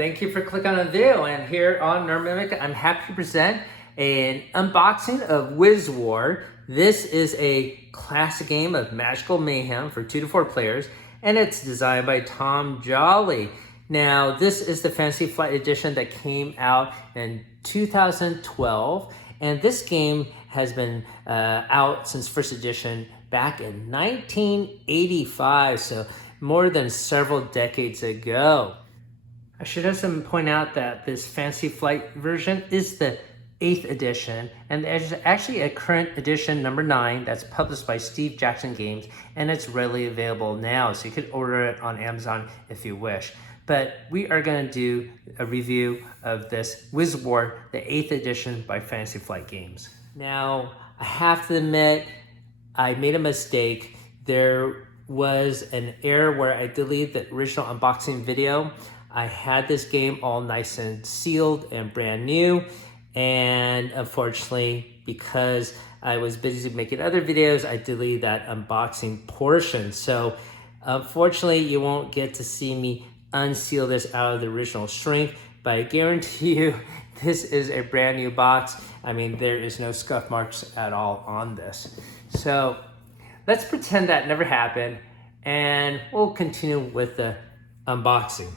Thank you for clicking on the video, and here on Runebound, I'm happy to present an unboxing of Wiz-War. This is a classic game of magical mayhem for 2 to 4 players, and it's designed by Tom Jolly. Now, this is the Fantasy Flight Edition that came out in 2012, and this game has been out since first edition back in 1985, so more than several decades ago. I should also point out that this Fantasy Flight version is the 8th edition, and there's actually a current edition number 9 that's published by Steve Jackson Games, and it's readily available now, so you could order it on Amazon if you wish. But we are going to do a review of this Wiz-War, the 8th edition by Fantasy Flight Games. Now, I have to admit, I made a mistake. There was an error where I deleted the original unboxing video. I had this game all nice and sealed and brand new, and unfortunately, because I was busy making other videos, I deleted that unboxing portion. So unfortunately, you won't get to see me unseal this out of the original shrink, but I guarantee you this is a brand new box. I mean, there is no scuff marks at all on this. So let's pretend that never happened, and we'll continue with the unboxing.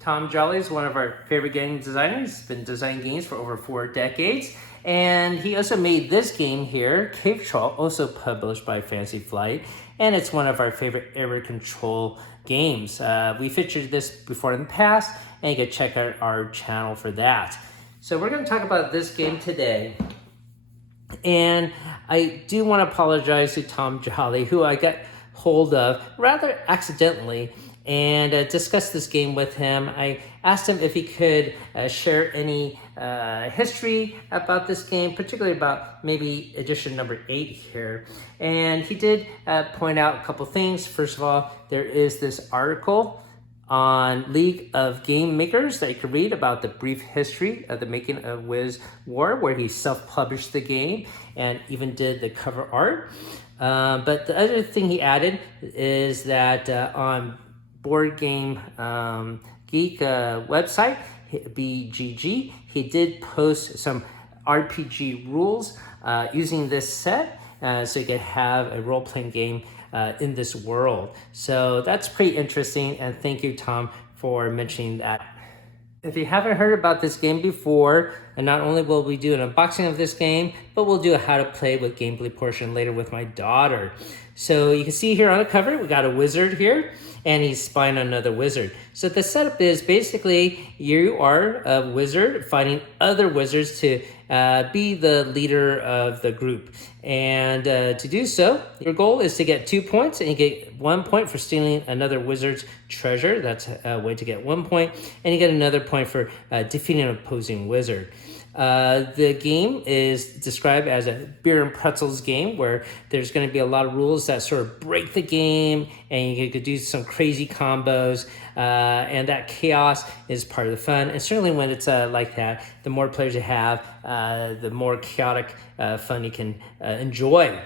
Tom Jolly is one of our favorite game designers. He's been designing games for over 4 decades. And he also made this game here, Cave Troll, also published by Fantasy Flight. And it's one of our favorite area control games. We featured this before in the past, and you can check out our channel for that. So we're going to talk about this game today. And I do want to apologize to Tom Jolly, who I got hold of rather accidentally, and discussed this game with him. I asked him if he could share any history about this game, particularly about maybe edition number 8 here. And he did point out a couple things. First of all, there is this article on League of Game Makers that you can read about the brief history of the making of Wiz-War, where he self-published the game and even did the cover art. But the other thing he added is that on Board Game Geek website, BGG, he did post some RPG rules using this set, so you could have a role-playing game in this world. So that's pretty interesting, and thank you, Tom, for mentioning that. If you haven't heard about this game before, and not only will we do an unboxing of this game, but we'll do a how to play with gameplay portion later with my daughter. So you can see here on the cover, we got a wizard here, and he's spying on another wizard. So the setup is basically you are a wizard fighting other wizards to be the leader of the group. And to do so, your goal is to get 2 points, and you get 1 point for stealing another wizard's treasure. That's a way to get 1 point, and you get another point for defeating an opposing wizard. The game is described as a beer and pretzels game, where there's going to be a lot of rules that sort of break the game, and you could do some crazy combos, and that chaos is part of the fun. And certainly when it's like that, the more players you have, the more chaotic fun you can enjoy.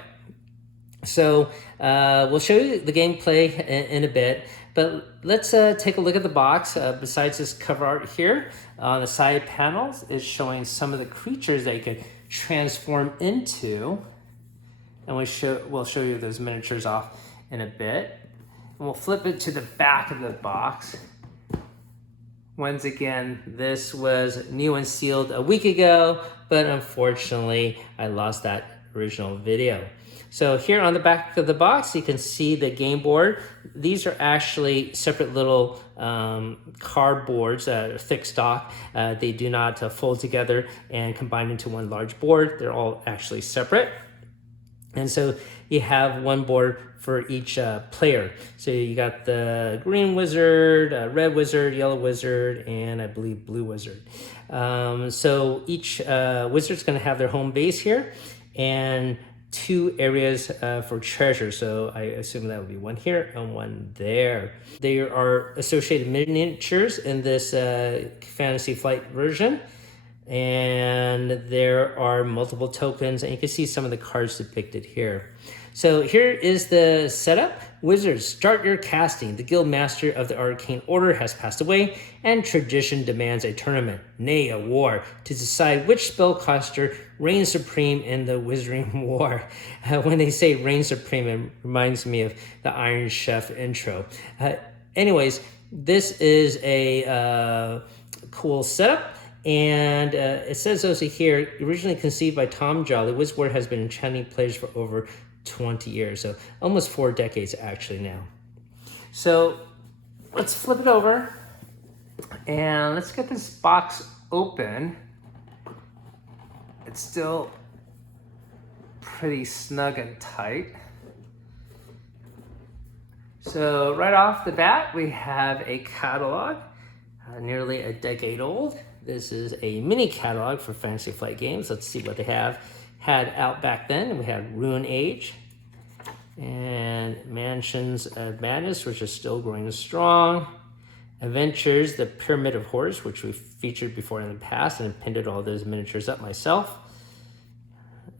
So we'll show you the gameplay in a bit, but let's take a look at the box. Besides this cover art here, on the side panels is showing some of the creatures that you can transform into, and we'll show you those miniatures off in a bit. And we'll flip it to the back of the box. Once again, this was new and sealed a week ago, but unfortunately, I lost that original video. So here on the back of the box, you can see the game board. These are actually separate little cardboards, thick stock. They do not fold together and combine into one large board. They're all actually separate. And so you have one board for each player. So you got the green wizard, red wizard, yellow wizard, and I believe blue wizard. So each wizard's gonna have their home base here, and 2 areas for treasure. So I assume that would be one here and one there. There are associated miniatures in this Fantasy Flight version, and there are multiple tokens, and you can see some of the cards depicted here. So here is the setup. Wizards, start your casting. The guild master of the arcane order has passed away, and tradition demands a tournament, nay, a war, to decide which spellcaster reigns supreme in the Wizarding War. When they say reign supreme, it reminds me of the Iron Chef intro. Anyways, this is a cool setup. And it says also here, originally conceived by Tom Jolly, Wiz-War has been enchanting players for over 20 years, so almost 4 decades actually now. So let's flip it over and let's get this box open. It's still pretty snug and tight. So right off the bat, we have a catalog, nearly a decade old. This is a mini catalog for Fantasy Flight games. Let's see what they had out back then. We had Ruin Age and Mansions of Madness, which is still growing strong. Adventures, the Pyramid of Horrors, which we've featured before in the past, and pinned all those miniatures up myself.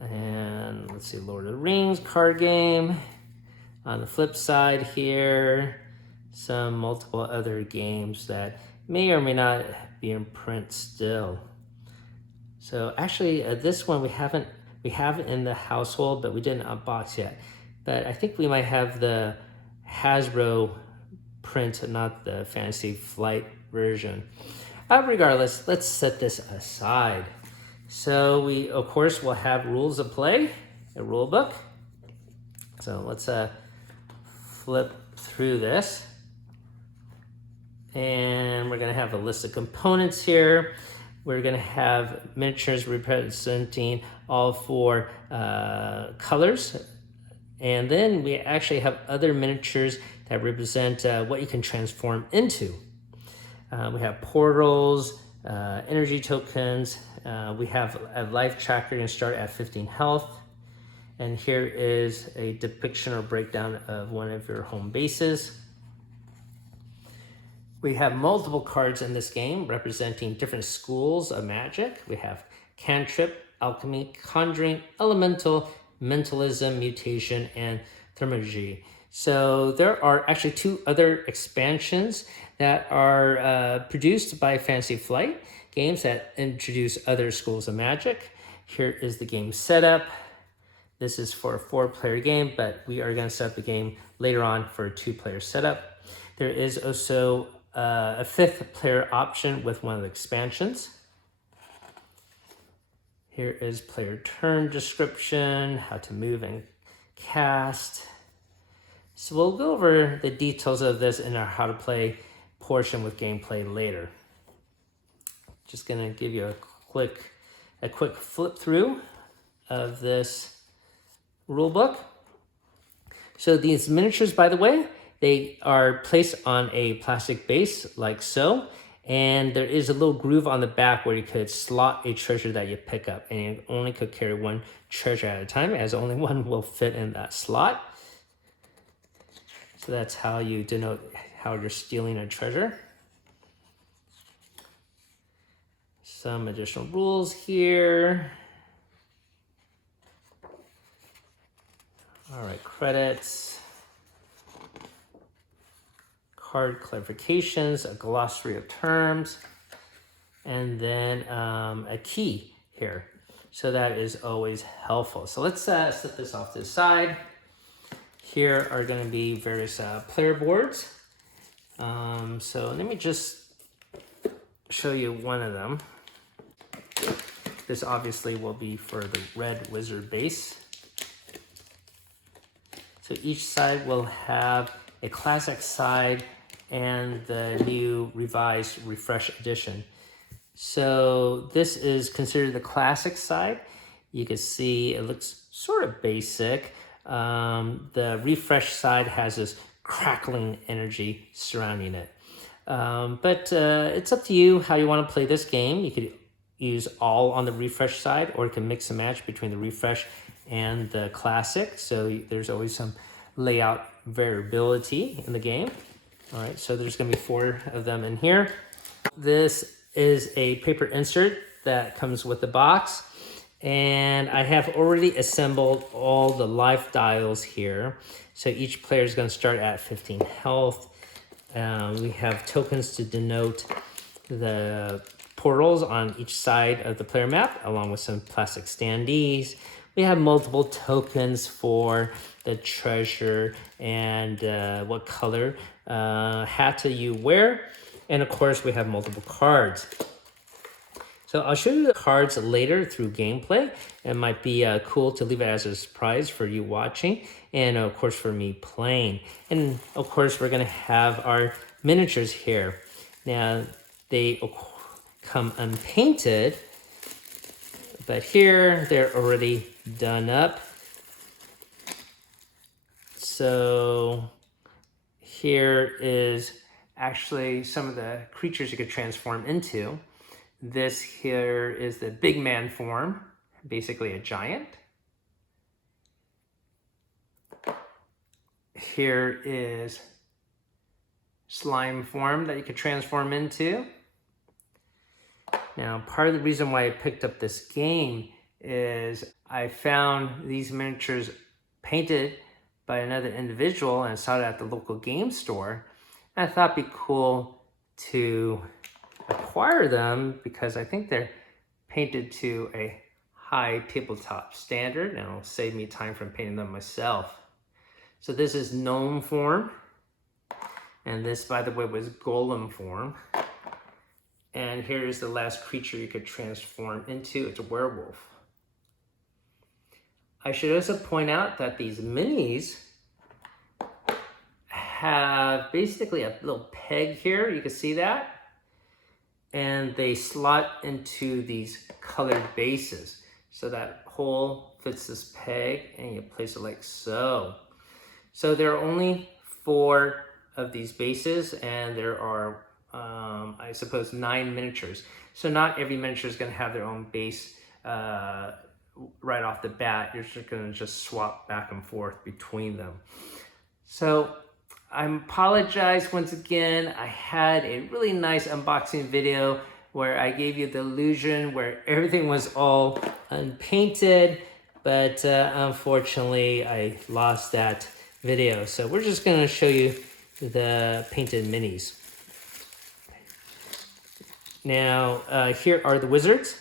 And let's see, Lord of the Rings card game. On the flip side here, some multiple other games that may or may not be in print still. So actually, this one we have it in the household, but we didn't unbox yet. But I think we might have the Hasbro print, not the Fantasy Flight version. Regardless, let's set this aside. So we, of course, will have rules of play, a rule book. So let's flip through this. And we're going to have a list of components here. We're going to have miniatures representing all 4 colors. And then we actually have other miniatures that represent what you can transform into. We have portals, energy tokens. We have a life tracker going to start at 15 health. And here is a depiction or breakdown of one of your home bases. We have multiple cards in this game representing different schools of magic. We have Cantrip, Alchemy, Conjuring, Elemental, Mentalism, Mutation, and Thaumaturgy. So there are actually 2 other expansions that are produced by Fantasy Flight, games that introduce other schools of magic. Here is the game setup. This is for a 4-player game, but we are going to set up the game later on for a 2-player setup. There is also a 5th player option with one of the expansions. Here is player turn description, how to move and cast. So we'll go over the details of this in our how to play portion with gameplay later. Just gonna give you a quick flip through of this rule book. So these miniatures, by the way, they are placed on a plastic base like so, and there is a little groove on the back where you could slot a treasure that you pick up, and you only could carry 1 treasure at a time, as only 1 will fit in that slot. So that's how you denote how you're stealing a treasure. Some additional rules here. All right, credits. Card clarifications, a glossary of terms, and then a key here. So that is always helpful. So let's set this off to the side. Here are going to be various player boards. So let me just show you one of them. This obviously will be for the red wizard base. So each side will have a classic side and the new revised refresh edition. So this is considered the classic side. You can see it looks sort of basic. The refresh side has this crackling energy surrounding it. But it's up to you how you want to play this game. You could use all on the refresh side, or you can mix and match between the refresh and the classic. So there's always some layout variability in the game. All right, so there's gonna be 4 of them in here. This is a paper insert that comes with the box. And I have already assembled all the life dials here. So each player is going to start at 15 health. We have tokens to denote the portals on each side of the player map, along with some plastic standees. We have multiple tokens for the treasure and what color hat you wear. And of course, we have multiple cards. So I'll show you the cards later through gameplay. It might be cool to leave it as a surprise for you watching, and of course for me playing. And of course we're gonna have our miniatures here. Now they come unpainted, but here they're already done up. So here is actually some of the creatures you could transform into. This here is the big man form, basically a giant. Here is slime form that you could transform into. Now, part of the reason why I picked up this game is I found these miniatures painted by another individual and I saw it at the local game store. And I thought it'd be cool to acquire them because I think they're painted to a high tabletop standard and it'll save me time from painting them myself. So this is gnome form, and this, by the way, was golem form. And here is the last creature you could transform into. It's a werewolf. I should also point out that these minis have basically a little peg here. You can see that. And they slot into these colored bases. So that hole fits this peg and you place it like so. So there are only 4 of these bases and there are, I suppose, 9 miniatures. So not every miniature is gonna have their own base right off the bat. You're just gonna swap back and forth between them. So I apologize once again. I had a really nice unboxing video where I gave you the illusion where everything was all unpainted, but unfortunately I lost that video. So we're just gonna show you the painted minis. Now, here are the wizards.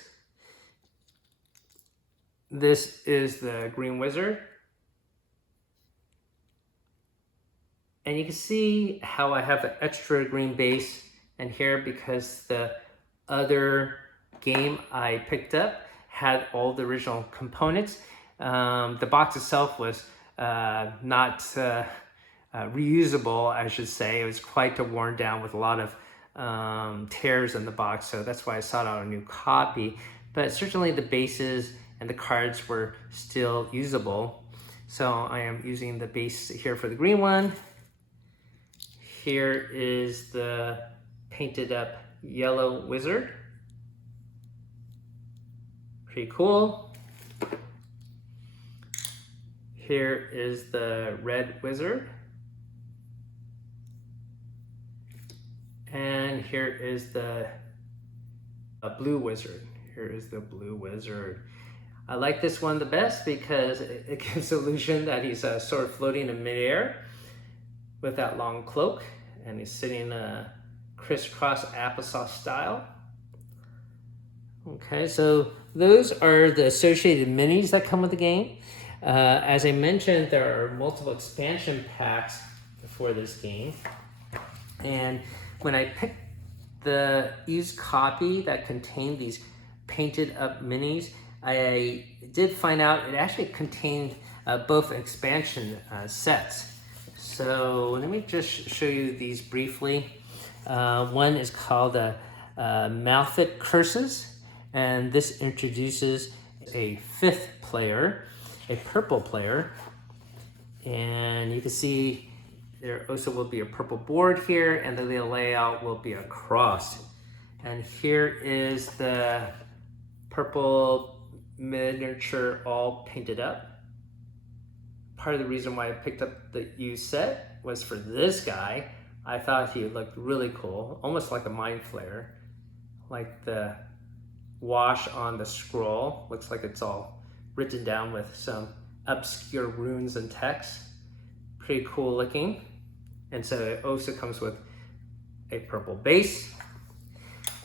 This is the green wizard. And you can see how I have an extra green base in here because the other game I picked up had all the original components. The box itself was not reusable, I should say. It was quite worn down with a lot of tears in the box, so that's why I sought out a new copy. But certainly the bases and the cards were still usable. So I am using the base here for the green one. Here is the painted up yellow wizard. Pretty cool. Here is the red wizard. And here is the blue wizard. Here is the blue wizard. I like this one the best because it gives the illusion that he's sort of floating in midair with that long cloak, and he's sitting crisscross applesauce style. Okay, so those are the associated minis that come with the game. As I mentioned, there are multiple expansion packs for this game. And when I picked the used copy that contained these painted up minis, I did find out it actually contained both expansion sets. So let me just show you these briefly. One is called Malfit Curses, and this introduces a 5th player, a purple player. And you can see there also will be a purple board here, and the layout will be a cross. And here is the purple miniature all painted up. Part of the reason why I picked up the used set was for this guy. I thought he looked really cool, almost like a mind flayer, like the wash on the scroll. Looks like it's all written down with some obscure runes and text. Pretty cool looking. And so it also comes with a purple base.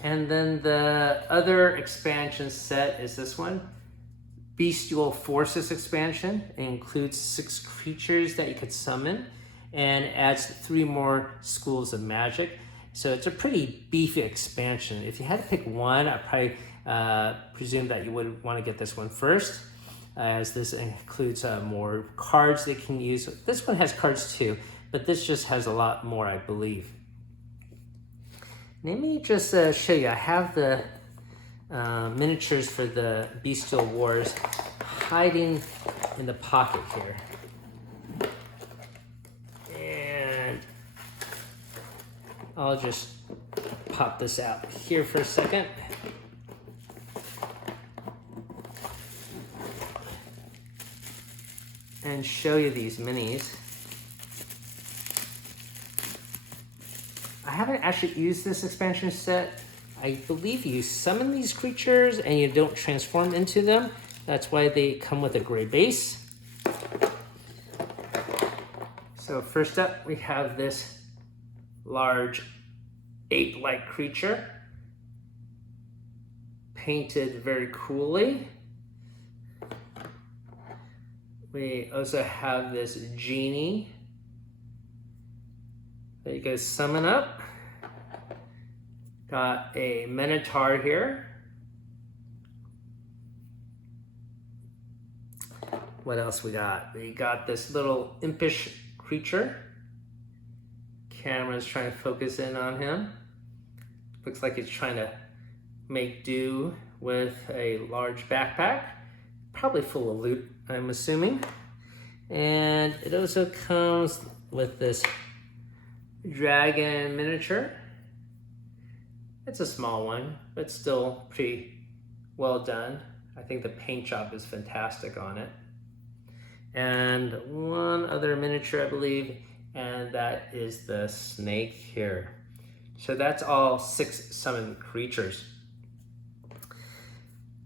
And then the other expansion set is this one, Bestial Forces expansion. It includes 6 creatures that you could summon and adds 3 more schools of magic. So it's a pretty beefy expansion. If you had to pick one, I'd probably presume that you would want to get this one first, as this includes more cards they can use. This one has cards too, but this just has a lot more, I believe. Let me just show you. I have the miniatures for the Bestial Wars hiding in the pocket here. And I'll just pop this out here for a second. And show you these minis. I haven't actually used this expansion set. I believe you summon these creatures and you don't transform into them. That's why they come with a gray base. So first up, we have this large ape-like creature, painted very coolly. We also have this genie that you guys summon up. Got a minotaur here. What else we got? We got this little impish creature. Camera's trying to focus in on him. Looks like he's trying to make do with a large backpack, probably full of loot, I'm assuming. And it also comes with this dragon miniature. It's a small one, but still pretty well done. I think the paint job is fantastic on it. And one other miniature, I believe, and that is the snake here. So that's all 6 summoned creatures.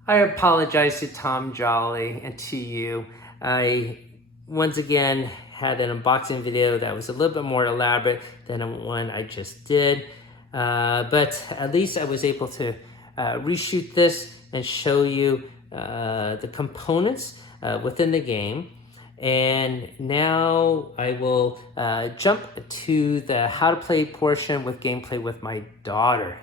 I apologize to Tom Jolly and to you. I, once again, had an unboxing video that was a little bit more elaborate than the one I just did. But at least I was able to reshoot this and show you the components within the game. And now I will jump to the how to play portion with gameplay with my daughter.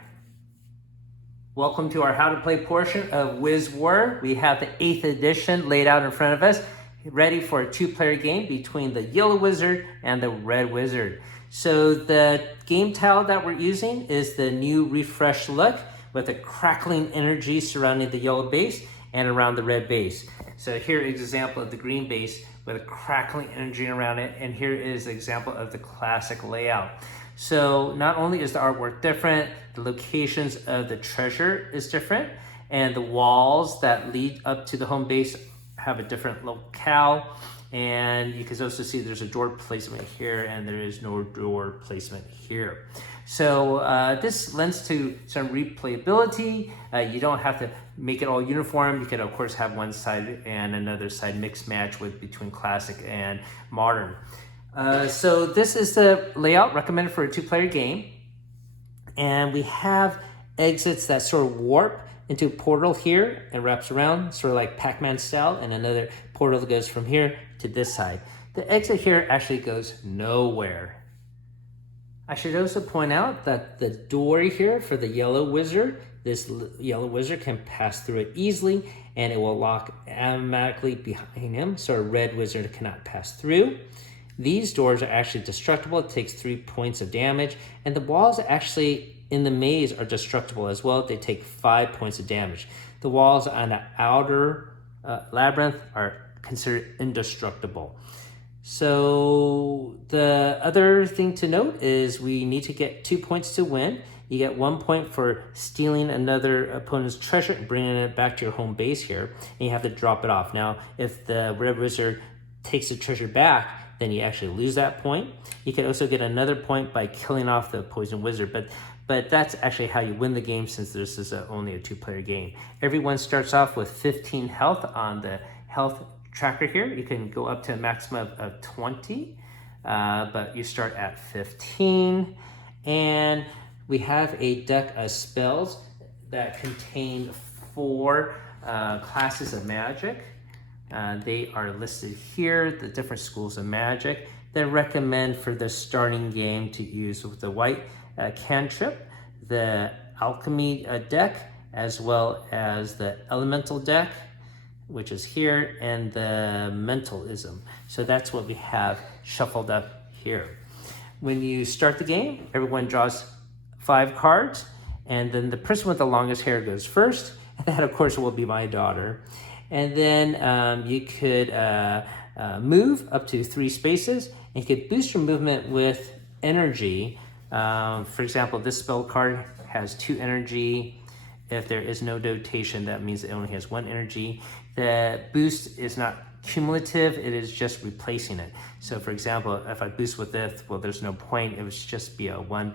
Welcome to our how to play portion of Wiz-War. We have the 8th edition laid out in front of us, ready for a 2-player game between the yellow wizard and the red wizard. So the game tile that we're using is the new refresh look with a crackling energy surrounding the yellow base and around the red base. So here is an example of the green base with a crackling energy around it, and here is an example of the classic layout. So not only is the artwork different, the locations of the treasure is different, and the walls that lead up to the home base have a different locale. And you can also see there's a door placement here, and there is no door placement here. So this lends to some replayability. You don't have to make it all uniform. You can of course have one side and another side mix match with between classic and modern. So this is the layout recommended for a 2-player game. And we have exits that sort of warp into a portal here and wraps around, sort of like Pac-Man style, and another portal that goes from here to this side. The exit here actually goes nowhere. I should also point out that the door here for the yellow wizard, this yellow wizard can pass through it easily, and it will lock automatically behind him, so a red wizard cannot pass through. These doors are actually destructible. It takes 3 points of damage, and the walls actually in the maze are destructible as well. They take 5 points of damage. The walls on the outer labyrinth are considered indestructible. So the other thing to note is we need to get 2 points to win. You get 1 point for stealing another opponent's treasure and bringing it back to your home base here, and you have to drop it off. Now, if the red wizard takes the treasure back, then you actually lose that point. You can also get another point by killing off the poison wizard, but that's actually how you win the game, since this is only a 2-player game. Everyone starts off with 15 health on the health tracker here. You can go up to a maximum of 20, but you start at 15. And we have a deck of spells that contain 4 classes of magic. They are listed here, the different schools of magic. They recommend for the starting game to use the white cantrip, the alchemy deck, as well as the elemental deck, which is here, and the mentalism. So that's what we have shuffled up here. When you start the game, everyone draws 5 cards, and then the person with the longest hair goes first, and that of course will be my daughter. And then you could move up to 3 spaces, and you could boost your movement with energy. For example, this spell card has 2 energy. If there is no notation, that means it only has 1 energy. The boost is not cumulative, it is just replacing it. So for example, if I boost with this, well, there's no point, it would just be a 1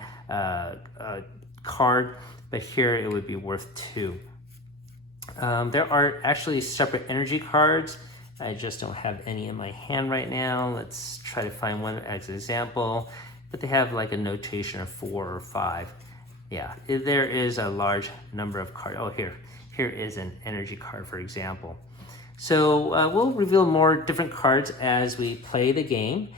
card, but here it would be worth 2. There are actually separate energy cards. I just don't have any in my hand right now. Let's try to find one as an example, but they have like a notation of 4 or 5. Yeah, there is a large number of cards. Oh, here is an energy card, for example. So we'll reveal more different cards as we play the game.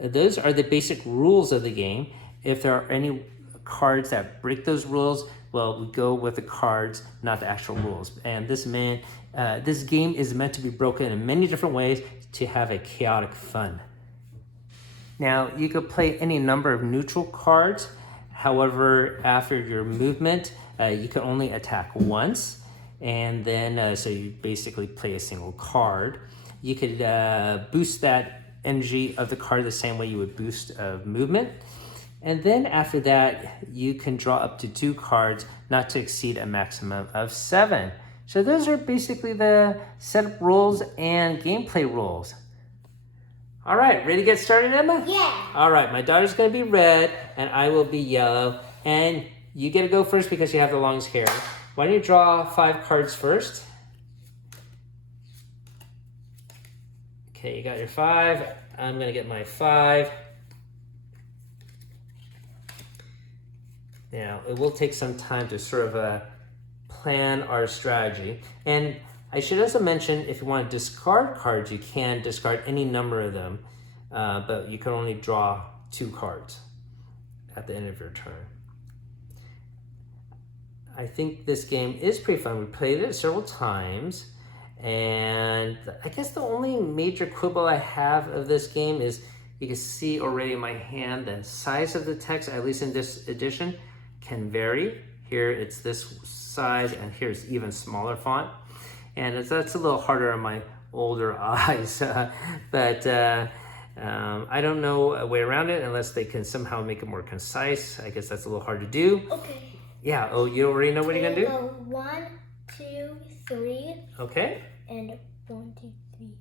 Those are the basic rules of the game. If there are any cards that break those rules, well, we go with the cards, not the actual rules. And this game is meant to be broken in many different ways to have a chaotic fun. Now, you could play any number of neutral cards. However, after your movement, you can only attack once. And then, so you basically play a single card. You could boost that energy of the card the same way you would boost movement. And then after that, you can draw up to 2 cards, not to exceed a maximum of 7. So those are basically the setup rules and gameplay rules. All right, ready to get started, Emma? Yeah. All right, my daughter's gonna be red and I will be yellow. And you get to go first because you have the longest hair. Why don't you draw 5 cards first? Okay, you got your 5. I'm gonna get my 5. Now, it will take some time to sort of plan our strategy. And I should also mention, if you want to discard cards, you can discard any number of them, but you can only draw 2 cards at the end of your turn. I think this game is pretty fun. We played it several times, and I guess the only major quibble I have of this game is you can see already in my hand the size of the text, at least in this edition, can vary. Here it's this size, and here's even smaller font. And that's a little harder on my older eyes, but I don't know a way around it unless they can somehow make it more concise. I guess that's a little hard to do. Okay. Yeah, oh, you already know what you're gonna do? 1, 2, 3. Okay. And 1, 2, 3,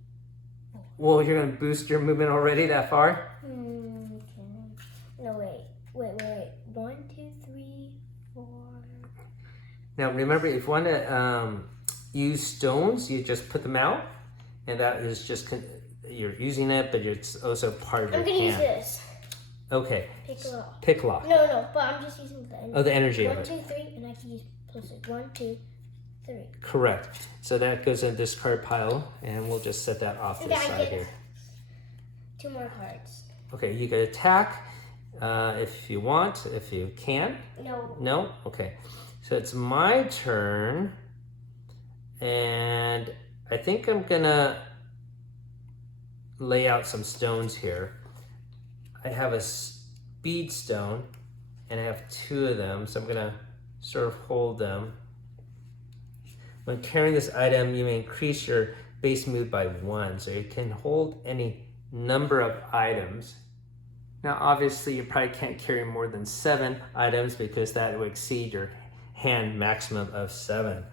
4. Well, you're gonna boost your movement already that far? Okay. No, wait. 1, 2, 3, 4. Now remember, if you want to use stones, you just put them out, and that is just, you're using it, but it's also part of your hand. I'm gonna use this. Okay. Pick lock. Pick lock. No, but I'm just using the energy. Oh, the energy 1, of it. 2, 3, and I can use plus it. 1, 2, 3. Correct. So that goes in this card pile, and we'll just set that off to the side here. 2 more cards. Okay, you can attack if you want, if you can. No. No? Okay. So it's my turn, and I think I'm gonna lay out some stones here. I have a speed stone, and I have 2 of them, so I'm gonna sort of hold them. When carrying this item, you may increase your base move by 1, so you can hold any number of items. Now, obviously, you probably can't carry more than 7 items because that would exceed your hand maximum of 7.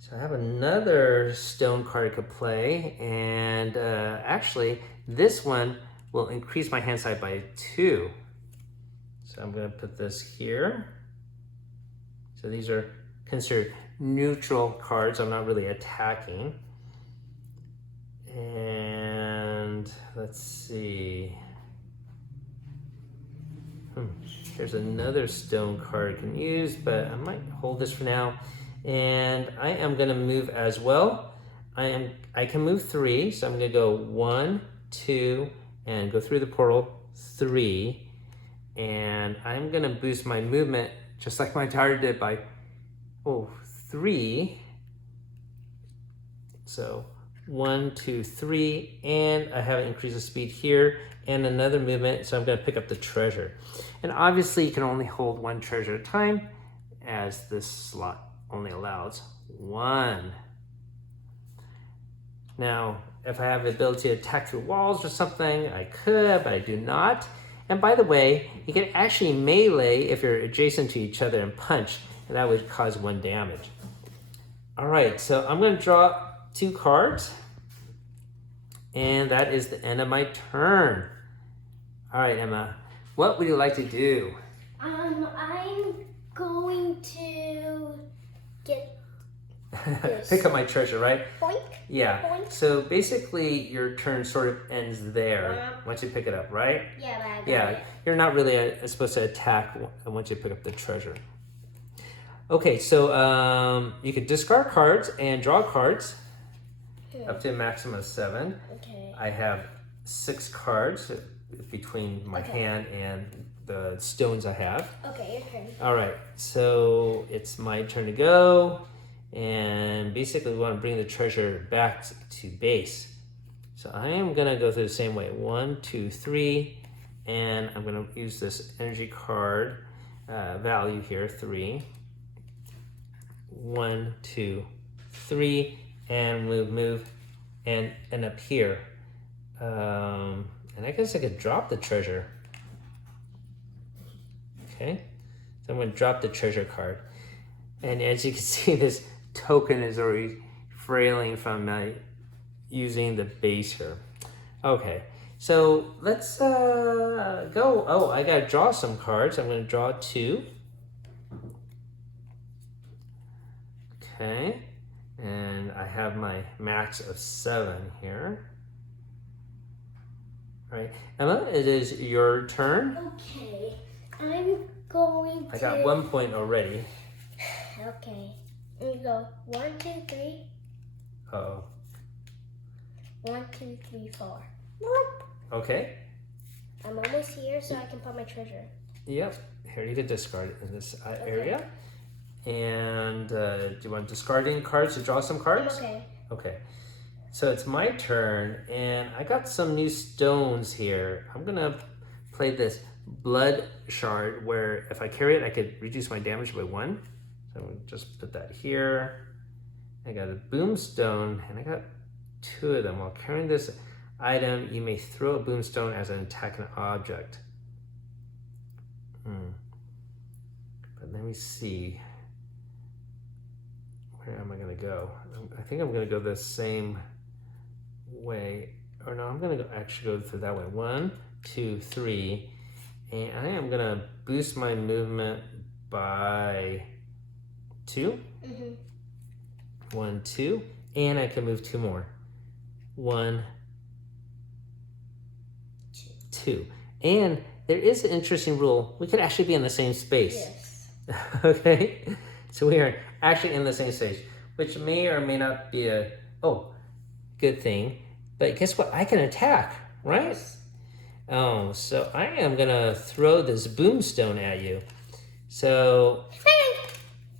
So I have another stone card I could play, and actually, this one will increase my hand size by 2. So I'm going to put this here. So these are considered neutral cards. I'm not really attacking. And let's see. There's another stone card I can use, but I might hold this for now. And I am going to move as well. I can move 3, so I'm going to go 1, 2, and go through the portal 3. And I'm going to boost my movement just like my tower did by 3. So 1, 2, 3, and I have increased the speed here and another movement, so I'm going to pick up the treasure. And obviously you can only hold 1 treasure at a time, as this slot only allows 1. Now, if I have the ability to attack through walls or something, I could, but I do not. And by the way, you can actually melee if you're adjacent to each other and punch, and that would cause 1 damage. All right, so I'm going to draw 2 cards, and that is the end of my turn. All right, Emma, what would you like to do? I'm going to get this. Pick up my treasure, right? Boink. Yeah. Boink. So basically, your turn sort of ends there once you pick it up, right? Yeah, but I got Yeah, it. you're not really supposed to attack once you pick up the treasure. Okay, so you could discard cards and draw cards up to a maximum of 7. Okay. I have 6 cards between my hand and the stones I have. Okay, your turn. All right, so it's my turn to go. And basically we want to bring the treasure back to base. So I am going to go through the same way. 1, 2, 3. And I'm going to use this energy card value here, 3. 1, 2, 3. And move, and end up here. And I guess I could drop the treasure. Okay, so I'm going to drop the treasure card. And as you can see, this token is already frailing from using the base here. Okay, so let's go. Oh, I got to draw some cards. I'm going to draw 2. Okay. And I have my max of 7 here. All right, Emma, it is your turn. Okay, I'm going to... I got 1 point already. Okay, let me go 1, 2, 3. Uh-oh. 1, 2, 3, 4. Okay. I'm almost here, so I can put my treasure. Yep. Here, you can discard it in this area. And do you want discarding cards to draw some cards? Okay. Okay. So it's my turn, and I got some new stones here. I'm gonna play this blood shard, where if I carry it, I could reduce my damage by 1. So I'm gonna just put that here. I got a boomstone, and I got 2 of them. While carrying this item, you may throw a boomstone as an attacking object. But let me see. Where am I going to go? I think I'm going to go the same way. Or no, I'm going to actually go through that way. 1, 2, 3. And I am going to boost my movement by 2. 1, 2. And I can move 2 more. 1, 2. And there is an interesting rule. We could actually be in the same space. Yes. Okay? So we are actually in the same stage, which may or may not be a good thing. But guess what? I can attack, right? Yes. Oh, so I am gonna throw this boomstone at you. So,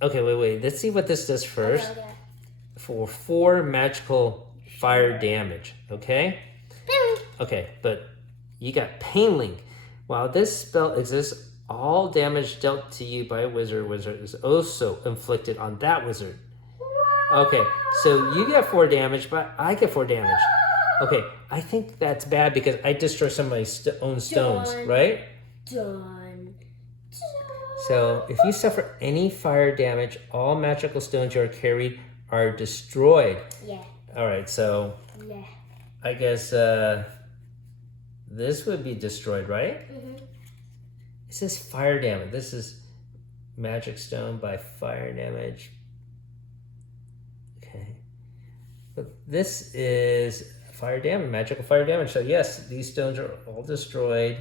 okay, wait. Let's see what this does first. Okay. For 4 magical fire damage. Okay. Okay, but you got Pain Link. While this spell exists, all damage dealt to you by a wizard is also inflicted on that wizard. Okay, so you get 4 damage, but I get 4 damage. Okay, I think that's bad because I destroy some of my own stones, Done. right? Done. So if you suffer any fire damage, all magical stones you are carried are destroyed. Yeah. All right, so Yeah. I guess this would be destroyed, right? Mm-hmm. It says fire damage. This is magic stone by fire damage. Okay. But this is fire damage, magical fire damage. So yes, these stones are all destroyed.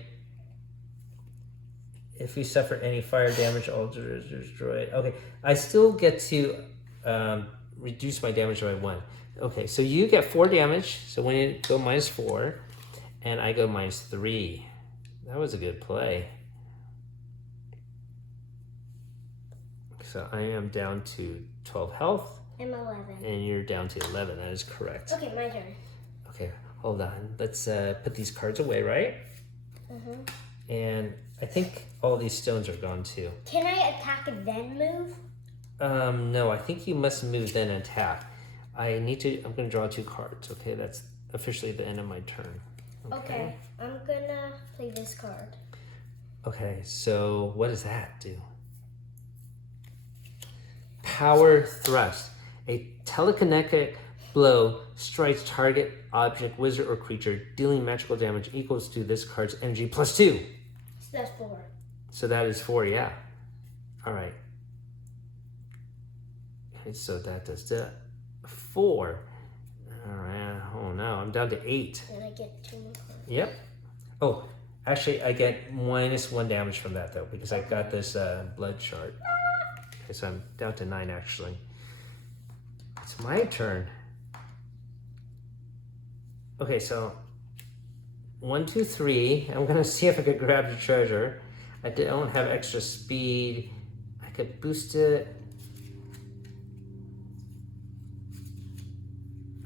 If you suffer any fire damage, all is destroyed. Okay, I still get to reduce my damage by 1. Okay, so you get 4 damage. So when you go -4, and I go -3. That was a good play. So I am down to 12 health. I'm 11. And you're down to 11. That is correct. Okay, my turn. Okay, hold on. Let's put these cards away, right? Mm-hmm. And I think all these stones are gone too. Can I attack and then move? No, I think you must move then attack. I'm gonna draw 2 cards, okay? That's officially the end of my turn. Okay, I'm gonna play this card. Okay, so what does that do? Power thrust. A telekinetic blow strikes target object, wizard, or creature, dealing magical damage equals to this card's energy plus 2. So that's 4. So that is 4, yeah. All right. Okay, so that does that. 4. All right. Oh no, I'm down to 8. And I get 2 more cards. Yep. Oh, actually, I get -1 damage from that though because I got this blood shard. Okay, so I'm down to 9 actually. It's my turn. Okay, so 1, 2, 3. I'm gonna see if I could grab the treasure. I don't have extra speed. I could boost it.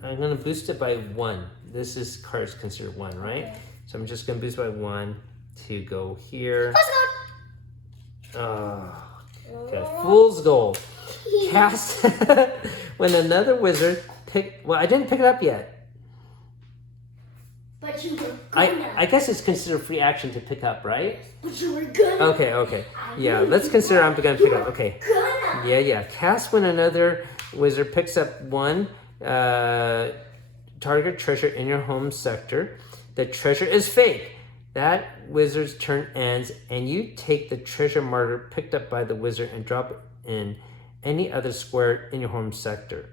I'm gonna boost it by 1. This is card's considered 1, right? Okay. So I'm just gonna boost by 1 to go here. Let's go! Oh, okay. Fool's Gold. Cast when another wizard well, I didn't pick it up yet. But you were gonna. I guess it's considered free action to pick up, right? But you were gonna. Okay. Yeah, let's consider I'm gonna pick up. Okay. Gonna. Yeah. Cast when another wizard picks up 1 target treasure in your home sector. The treasure is fake. That wizard's turn ends, and you take the treasure marker picked up by the wizard and drop it in any other square in your home sector.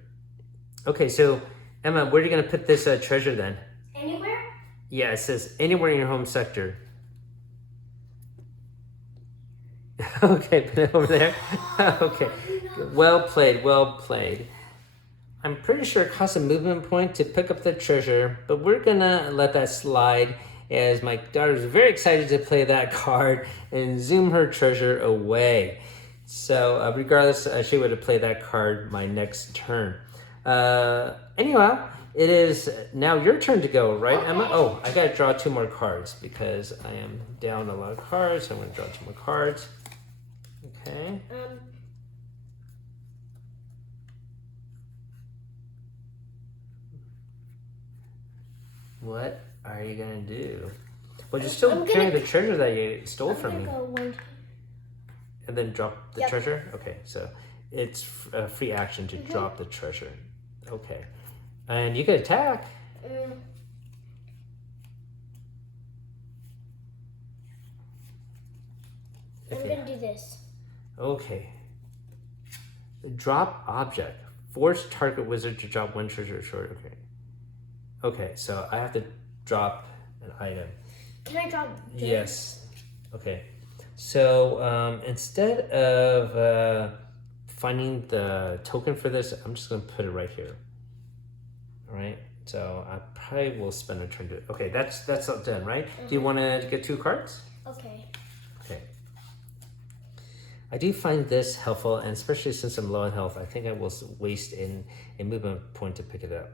Okay, so Emma, where are you going to put this treasure then? Anywhere? Yeah, it says anywhere in your home sector. Okay, put it over there. Okay, well played. I'm pretty sure it costs a movement point to pick up the treasure, but we're gonna let that slide as my daughter's very excited to play that card and zoom her treasure away. So regardless, she would have played that card my next turn. Anyway, it is now your turn to go, right, Emma? Oh, I gotta draw 2 more cards because I am down a lot of cards. So I'm gonna draw 2 more cards. Okay. What are you gonna do? Well, you're still carrying the treasure that you stole from me. Go 1. And then drop the treasure? Okay, so it's a free action to drop the treasure. Okay. And you can attack. I'm gonna do this. Okay. Drop object. Force target wizard to drop 1 treasure short. Okay. Okay, so I have to drop an item. Can I drop this? Yes. Okay. So instead of finding the token for this, I'm just going to put it right here. All right. So I probably will spend a turn to it. Okay, that's all done, right? Do you want to get 2 cards? Okay. Okay. I do find this helpful, and especially since I'm low in health, I think I will waste a movement point to pick it up.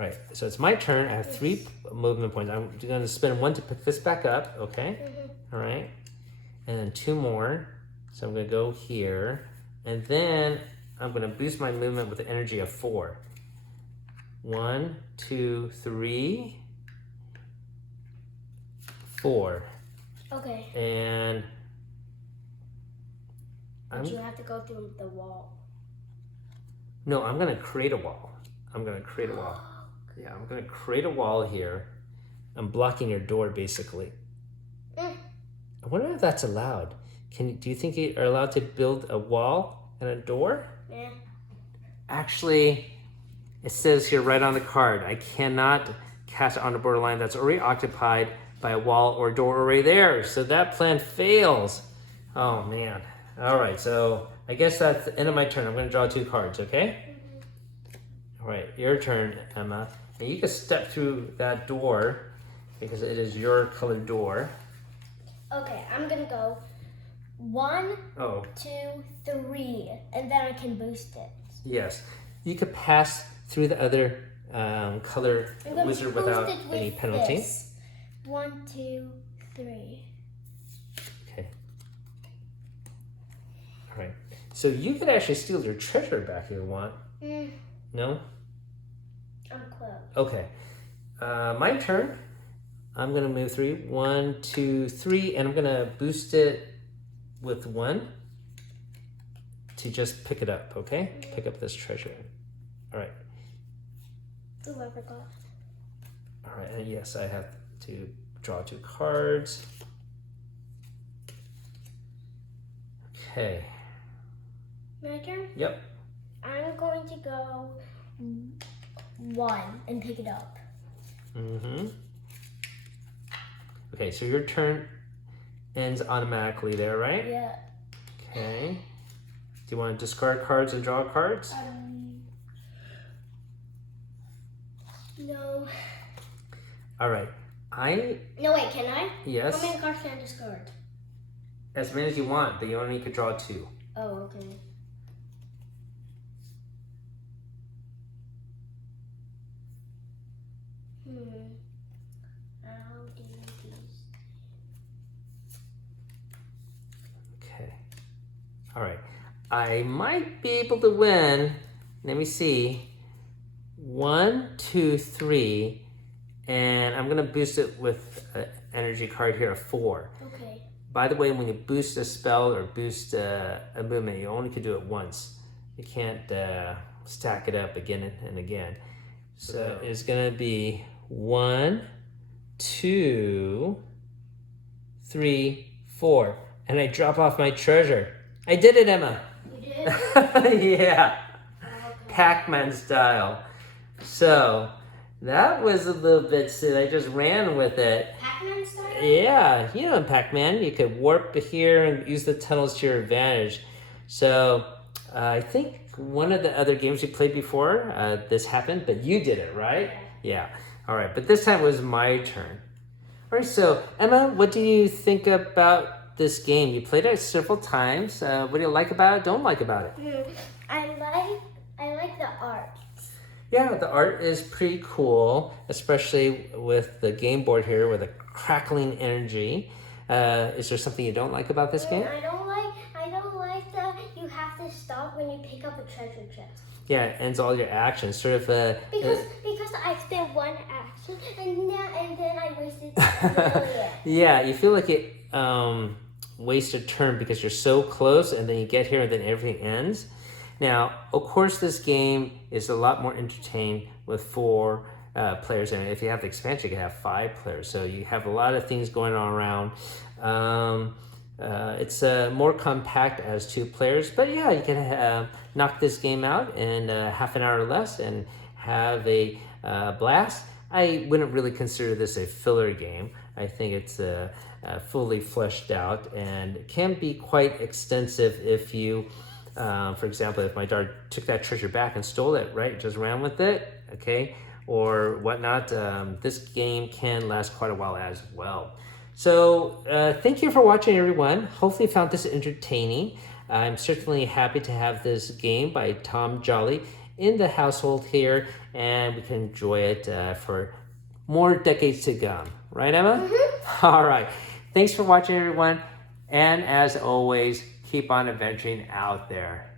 All right, so it's my turn. I have 3 movement points. I'm going to spend 1 to pick this back up, okay? All right, and then 2 more. So I'm going to go here, and then I'm going to boost my movement with the energy of 4. 1, 2, 3, 4. Okay. And But you have to go through the wall. No, I'm going to create a wall. I'm going to create a wall. Yeah, I'm going to create a wall here. I'm blocking your door, basically. I wonder if that's allowed. Do you think you are allowed to build a wall and a door? Yeah. Actually, it says here right on the card, I cannot cast it on a borderline that's already occupied by a wall or door already there. So that plan fails. Oh, man. All right, so I guess that's the end of my turn. I'm going to draw 2 cards, okay? All right, your turn, Emma. And you can step through that door because it is your colored door. Okay, I'm gonna go 1, 2, 3, and then I can boost it. Yes, you could pass through the other color wizard without any penalty. This. 1, 2, 3. Okay. All right. So you could actually steal your treasure back if you want. No? I'm close. Okay. My turn. I'm gonna move 3. 1, 2, 3, and I'm gonna boost it with 1 to just pick it up. Okay. Pick up this treasure. All right. Ooh, I forgot. All right. And yes, I have to draw 2 cards. Okay. My turn? Yep. I'm going to go 1 and pick it up. Okay, so your turn ends automatically there, right? Yeah. Okay. Do you want to discard cards and draw cards? No. All right. No, wait, can I? Yes. How many cards can I discard? As many as you want, but you only could draw 2. Oh, okay. How do these? Okay. All right. I might be able to win. Let me see. 1, 2, 3, and I'm gonna boost it with an energy card here, a 4. Okay. By the way, when you boost a spell or boost a movement, you only can do it once. You can't stack it up again and again. So it's gonna be 1, 2, 3, 4, and I drop off my treasure. I did it, Emma. You did? Yeah, Okay. Pac-Man style. So that was a little bit silly. I just ran with it. Pac-Man style? Yeah, you know in Pac-Man, you could warp here and use the tunnels to your advantage. So I think one of the other games you played before, this happened, but you did it, right? Yeah. All right, but this time it was my turn. All right, so Emma, what do you think about this game? You played it several times. What do you like about it, don't like about it? I like the art. Yeah, the art is pretty cool, especially with the game board here with a crackling energy. Is there something you don't like about this game? I don't like that you have to stop when you pick up a treasure chest. Yeah, it ends all your actions. Sort of because I spent 1 action and then I wasted a million. Yeah, you feel like it wasted a turn because you're so close and then you get here and then everything ends. Now, of course, this game is a lot more entertaining with 4 players. And if you have the expansion, you can have 5 players. So you have a lot of things going on around. It's more compact as 2 players. But yeah, you can knock this game out in half an hour or less and have a blast. I wouldn't really consider this a filler game. I think it's fully fleshed out and can be quite extensive if you... for example, if my daughter took that treasure back and stole it, right, just ran with it, okay, or whatnot, this game can last quite a while as well. So thank you for watching, everyone. Hopefully you found this entertaining. I'm certainly happy to have this game by Tom Jolly in the household here, and we can enjoy it for more decades to come. Right, Emma? Mm-hmm. All right. Thanks for watching, everyone. And as always, keep on adventuring out there.